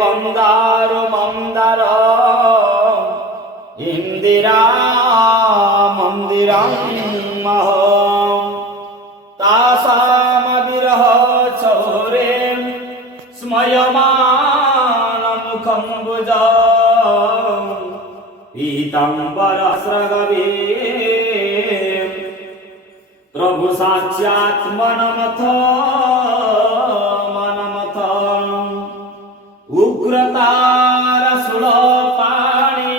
बंदारो मंदार इंदिरा मंदिरं तासाम विरह चौरे स्मयमान मुखं भुज पीतांबर स्रगवे प्रभु साक्षात् मनमथ उग्रतार सुलपाणि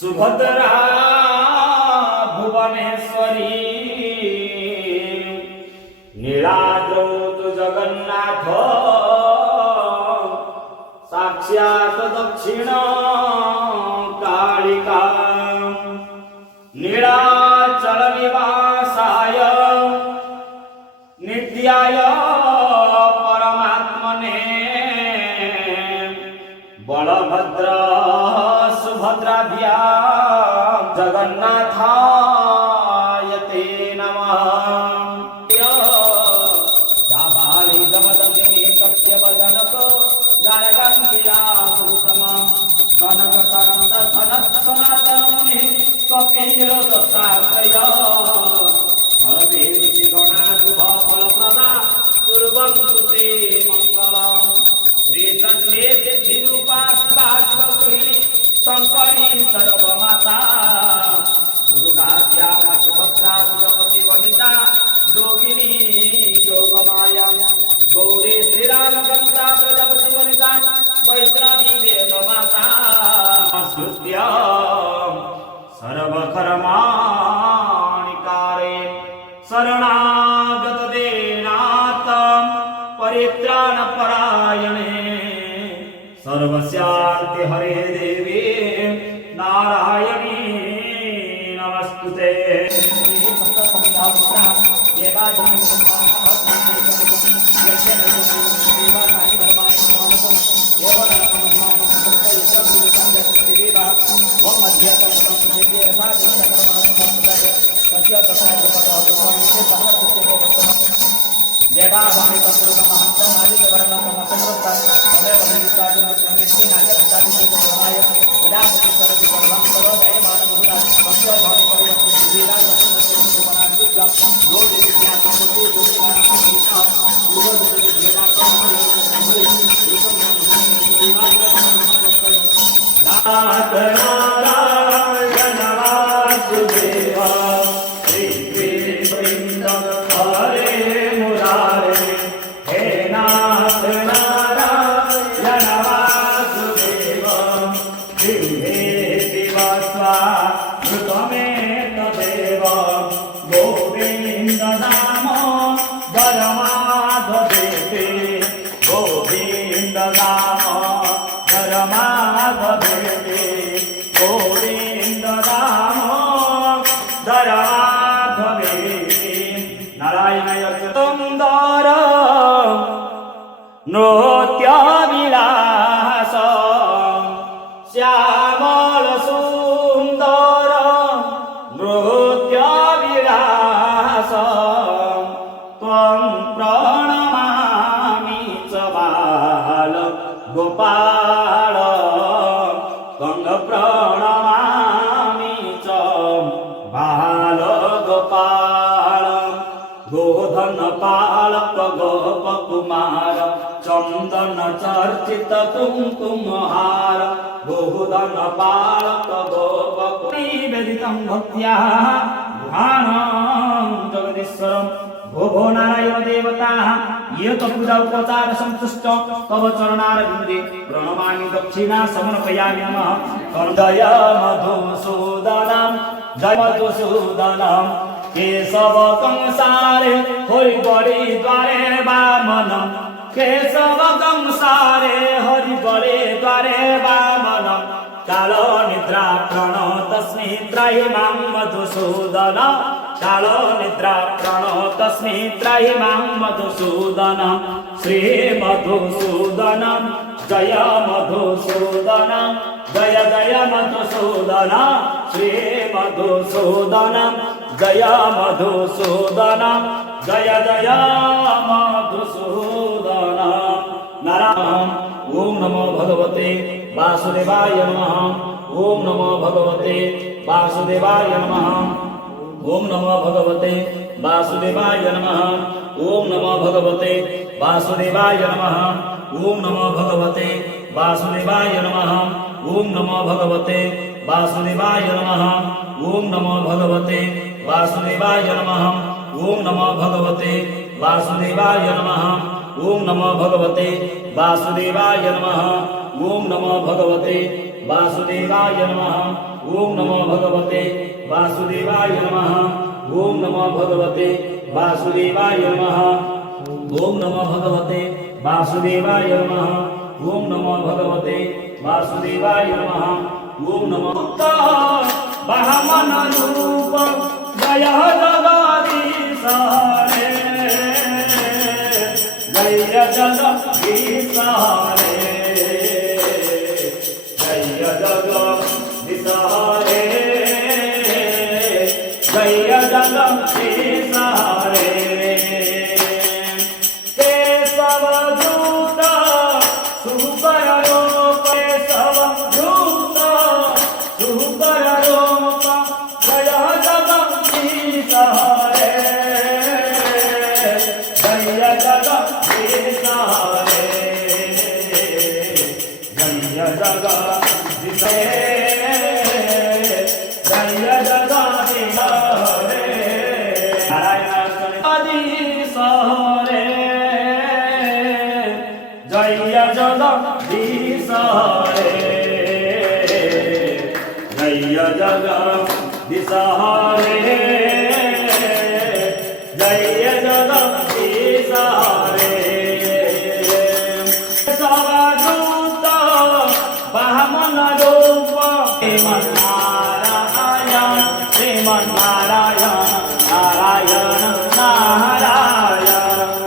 सुभद्रा भुवनेश्वरी नीलाद्रौ तु जगन्नाथ साक्षात् दक्षिण कालिका नीलाचल निवासाय नित्याय परमात्मने बलभद्र सुभद्राभ्यां जगन्नाथाय ते नमः। जाबाली दमदग्नि कत्यवदनक गानगंगिलाभूषमा कनक कनंद सनत सनातन मुनि कपिल दत्तात्रेय हरदेव श्रीगणा शुभ फलप्रदा कुर्वन्तु ते मङ्गलम्। श्रीचंडे सिद्धिरूपा शिवाशिवगृहिणी शंकरी सर्वमाता दुर्गा श्यामा सुभद्रा सुजपति वनिता योगिनी योगमाया गौरी श्रीरामकंता प्रजापति वनिता वैष्णवी वेदमाता स्तुत्य सर्वकर्माणिकारे शरणागत देनातं परित्राणपरायणे सर्वशान्ति हरे देवी नारायणी नमस्तुते। देवा स्वामी कंपुरुष महंतम आदि देवरंगम समस्तता तमे बलिष्ठाजन स्वामी नाट्य पिताजी के प्रणाय विदाम सरस्वती प्रणाम करो जय मानव मुक्ता भक्त्या भाव परिवर्तित विधिरा सत्य सुपनादित्य जो देवी ज्ञान संपत्ति जो ज्ञान कृष्ण युगो देवी ज्ञान को ब्रह्मले विष्णु नारायण वासुदेव श्री कृष्ण हरे मुरारे हे नाथ नारायण वासुदेव दिव्ये दिवस्वामृतमेतदेव गोविन्द नाम परमाधवेति गोविन्द नाम परमाधवेति गोविन्द नाम धराधवेति नारायणाय सुन्दर नृत्यविलास श्यामल सुन्दर नृत्यविलास त्वं प्रणमामि च बाल गोपाल त्वं प्रणमामि च बाल गोपाल गोधन पालक गोप कुमार चंदन चर्चित कुंकुमहार गोधन पालक गोप निवेदितं भक्त्या ध्यानं जगदीश्वरं भो नारायण देवता यत पूजा उपचार संतुष्ट तव चरणारविन्दे प्रणमामि दक्षिणा समर्पयामि नमः। जय मधुसूदनं जय मधुसूदनं केशव कंसारे हरि बड़े द्वारे वामनं केशव कंसारे हरि बड़े द्वारे वामनं काल निद्रा प्रण तस्मै त्राहि मां मधुसूदन काल निद्रा प्रण तस्मै त्राहि मां मधुसूदन श्री मधुसूदन जय मधुसूदन जय जय मधुसूदन श्री मधुसूदन जय मधुसूदन जय जय मधुसूदन नारायण ओम नमो भगवते वासुदेवाय नमः ओम नमो भगवते वासुदेवाय नमः ओम नमो भगवते वासुदेवाय नमः ओम नमो भगवते वासुदेवाय नमः ओम नमो भगवते वासुदेवाय नमः ओम नमो भगवते वासुदेवाय नमः ओम नमो भगवते वासुदेवाय नमः ओम नमो भगवते वासुदेवाय नमः ओम नमो भगवते वासुदेवाय नमः ओम नमो भगवते वासुदेवाय नमः ओम नमो भगवते वासुदेवाय नमः ओम नमो भगवते वासुदेवाय नमः ओम नमो भगवते वासुदेवाय नमः ओम नमो भगवते वासुदेवाय नमः ओम नमो बहमन रूप जय जगदीश हरे जय जगदीश हरे जय जगदीश हरे जय जगदीश हरे केशव दूत सुकर रूप केशव दूत सुकर रूप जय जगदीश हरे जय जगदीश हरे जय जगदीश जय जगदीश हरे नारायण जगदीश हरे जय जगदीश हरे जय जगदीश हरे जय जगदीश हरे सवदूत बहमन रूप श्रीमन्नारायण श्रीमन्नारायण नारायण नारायण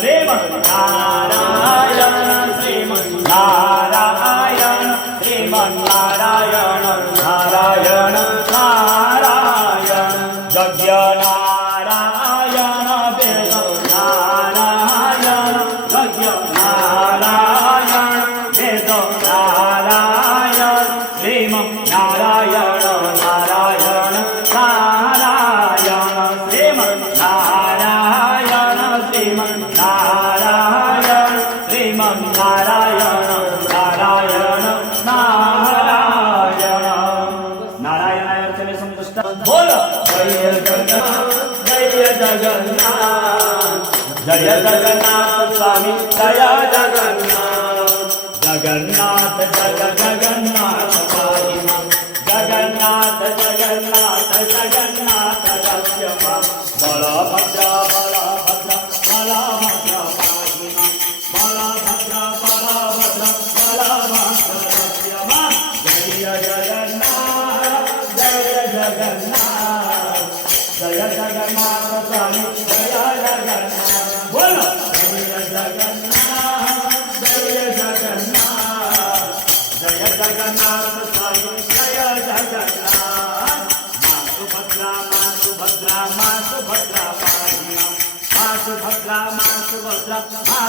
श्रीमन्नारायण श्रीमन्नारायण श्रीमन्नारायण नारायण नारायण यज्ञ नारायण वेद नारायण यज्ञ नारायण वेद नारायण श्रीमन्नारायण नारायण नारायण श्रीमन्नारायण श्रीमन्नारायण श्रीमन्नारायण नारायण नारायण नारायणाय अर्चने संतुष्ट बोल जय जगन्नाथ जय जगन्नाथ जय जगन्नाथ स्वामी जय जगन्नाथ जगन्नाथ जग जगन्नाथ पाहि मां जगन्नाथ जगन्नाथ जगन्नाथ रक्ष मां बलभद्र बलभद्र बलभद्र पाहि मां बलभद्र बलभद्र बलभद्र रक्ष मां जय जगन्नाथ जय जगन्नाथ जय जगन्नाथ स्वामी जय जगन्नाथ बोलो जय जगन्नाथ जय जगन्नाथ जय जगन्नाथ स्वामी जय जगन्नाथ मां सुभद्रा पाहि मां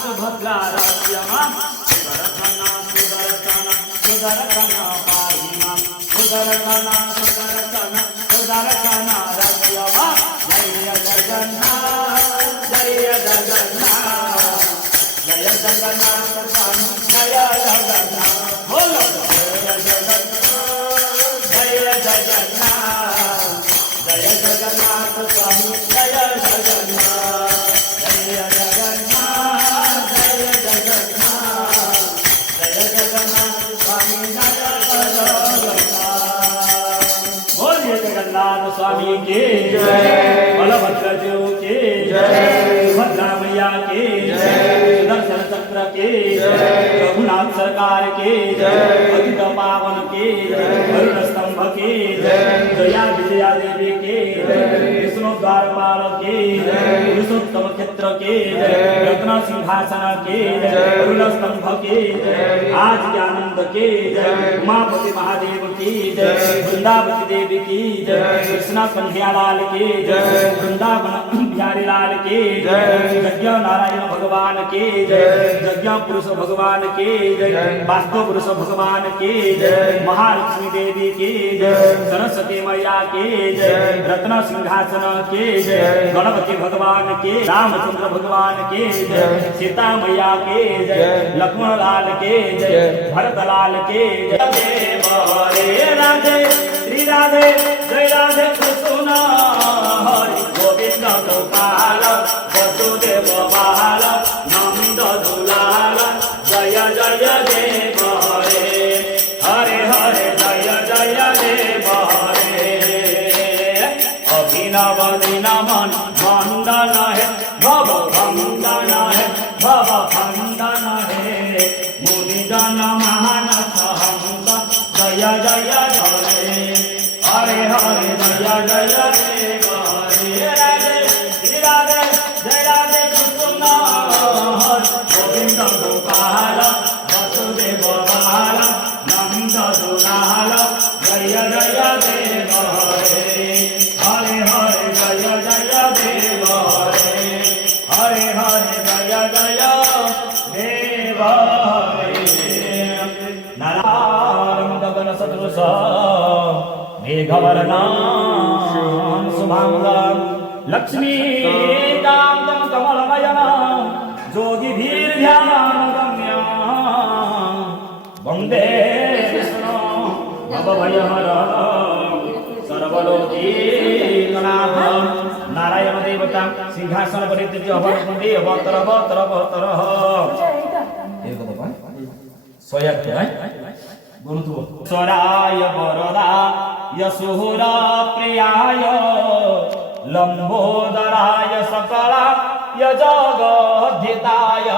सुभद्रा रक्ष मां सुदर्शन सुदर्शन पाहि मां सुदर्शन सुदर्शन सुदर्शन रक्ष मां जय जगन्नाथ जय जगन्नाथ जय जगन्नाथ स्वामी जय जगन्नाथ बोलो जय जगन्नाथ जय जगन्नाथ जय जगन्नाथ स्वामी जय जगन्नाथ जय जगन्नाथ जय जगन्नाथ जय जगन्नाथ स्वामी जय जगन्नाथ बोलिए जगन्नाथ स्वामी की जय बलभद्र जी की जय सुभद्रा मैया की जय सुदर्शन चक्र की जय रघुनाथ सरकार की जय अतित पावन की जय वरुण स्तंभ की जय जया विजया देवी की जय विष्णु द्वारपाल की जय पुरुषोत्तम क्षेत्र की जय रत्न सिंहासन की जय वरुण स्तंभ की जय, आज के आनंद की जय, उमापति महादेव की जय, वृंदावती देवी की जय, कृष्णा कन्हैया लाल की जय, वृंदावन बिहारी लाल की जय, यज्ञ नारायण भगवान की जय, यज्ञ पुरुष भगवान की जय, वास्तव पुरुष भगवान की जय, महालक्ष्मी देवी की जय, सरस्वती मैया की जय, रत्न सिंहासन की जय, गणपति भगवान की, रामचंद्र भगवान की जय, सीता मैया की जय, लक्ष्मण लाल की जय, भरत लाल की जय। हरे राधे श्री राधे जय राधे कृष्ण हरि गोविंद गोपाल वसुदेव बाल नंद दुलाल जय जय देव हरे हरे हरे जय जय देव हरे अभिनव दिन मन वंदन है भव वंदन है भव वंदन है मुनिजन मानस हंस जय जय हरे हरे हरे जय जय देव हरे राधे श्री राधे जय राधे कृष्ण हरि गोविंद गोपाल वसुदेव बाल नंद दुलाल जय जय देव हरे हरे हरे जय जय देव हरे हरे हरे जय जय देव हरे नारायण गगन सदृश मेघवर्णां शुभांगं लक्ष्मीकान्तं कमलनयनं योगिभिर्ध्यानगम्यं वन्दे विष्णुं भवभयहरं सर्वलोकीनाथं नारायण देवता सिंहासन परित्यज्य अवतरति अवतरः स्वराय वरदा यशोर प्रियाय लंबोदराय सकला यजगद्धिताय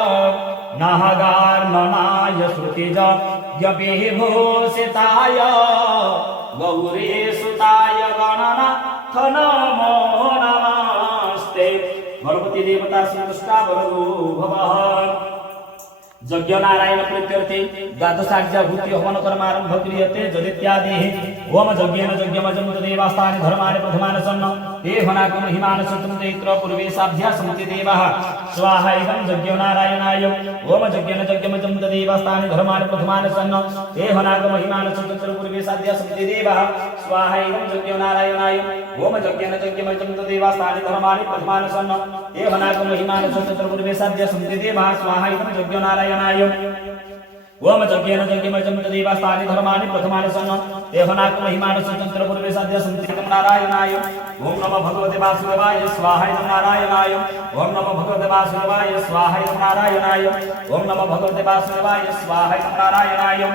नाहगार्णनाय श्रुतिज यविभूषिताय गौरीसुताय गणनाथ नमो नमस्ते गणपति देवता श्रीकृष्ण वरदो भवः यज्ञ नारायण प्रत्यर्थे द्वादशाज्ञाभूति हवन कर्मारंभ क्रियते जदित्यादि होम यज्ञेन यज्ञमजं देवास्तानि धर्माणि प्रथमानि सन्न ते हनाक महिमान सत्रं चैत्र पूर्वे साध्या समिति देवाः स्वाहा इदं यज्ञ नारायणाय होम यज्ञेन यज्ञमजं देवास्तानि धर्माणि प्रथमानि सन्न ते हनाक महिमान सत्रं पूर्वे साध्या समिति देवाः स्वाहा इदं यज्ञ नारायणाय होम यज्ञेन यज्ञमजं देवास्तानि धर्माणि प्रथमानि सन्न ते हनाक महिमान सत्रं पूर्वे साध्या समिति देवाः स्वाहा इदं यज्ञ नारायणाय ओम यज्ञेन यज्ञमजं देवास्तानि धर्माणि प्रथमानि सन्न देवनाक महिमान स्वतंत्र पूर्वे साध्य संतीतं नारायणाय ओम नमो भगवते वासुदेवाय स्वाहा इदं नारायणाय ओम नमो भगवते वासुदेवाय स्वाहा इदं नारायणाय ओम नमो भगवते वासुदेवाय स्वाहा इदं नारायणाय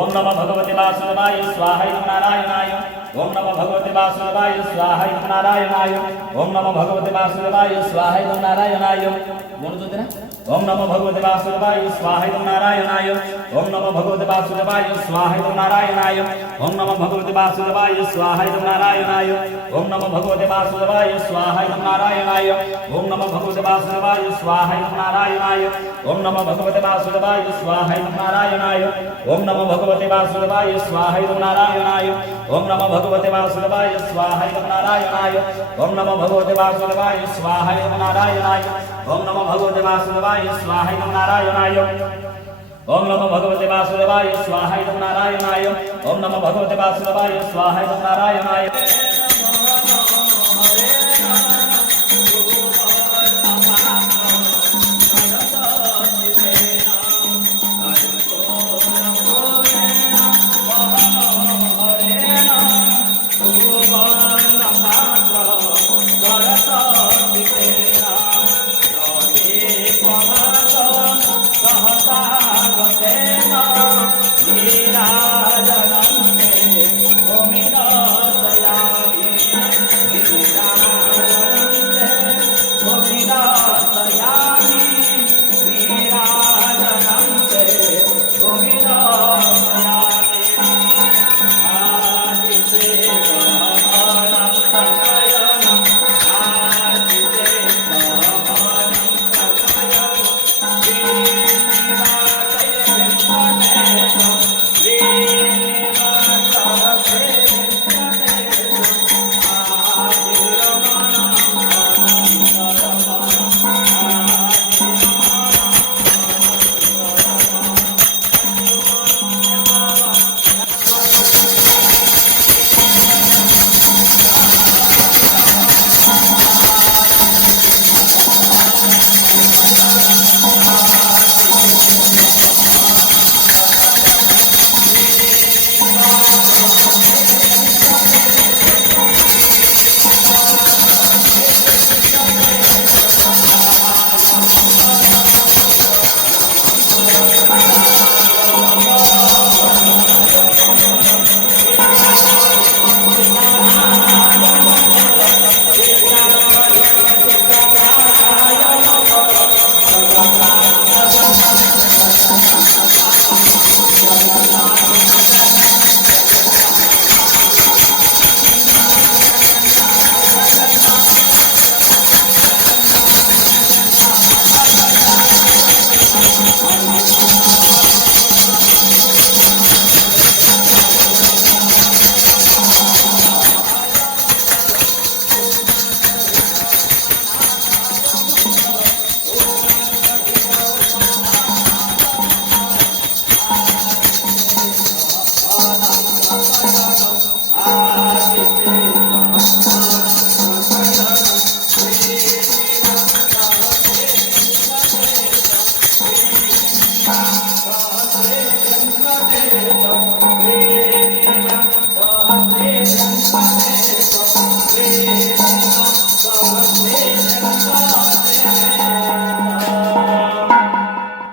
ओम नमो भगवते वासुदेवाय स्वाहा इदं नारायणाय ओम नमो भगवते वासुदेवाय स्वाहा इदं नारायणाय ओम नमो भगवते वासुदेवाय स्वाहा इदं नारायणाय ओम नमो भगवते वासुदेवाय स्वाहा इदं नारायणाय ओम नमो भगवते वासुदेवाय स्वाहा इदं नारायणाय ओम नमो भगवते वासुदेवाय स्वाहा इदं नारायणाय ओम नमो भगवते वासुदेवाय स्वाहा इदं नारायणाय ओम नमो भगवते वासुदेवाय स्वाहा इदं नारायणाय ओम नमो भगवते वासुदेवाय स्वाहा इदं नारायणाय ओम नमो भगवते वासुदेवाय स्वाहा इदं नारायणाय ओम नमो भगवते वासुदेवाय स्वाहा इदं नारायणाय ओम नमो भगवते वासुदेवाय स्वाहा इदं नारायणाय ओम नमो भगवते वासुदेवाय स्वाहा इदं नारायणाय ओम नमो भगवते वासुदेवाय स्वाहा इदं नारायणाय ओम नमो भगवते वासुदेवाय स्वाहा इदं नारायणाय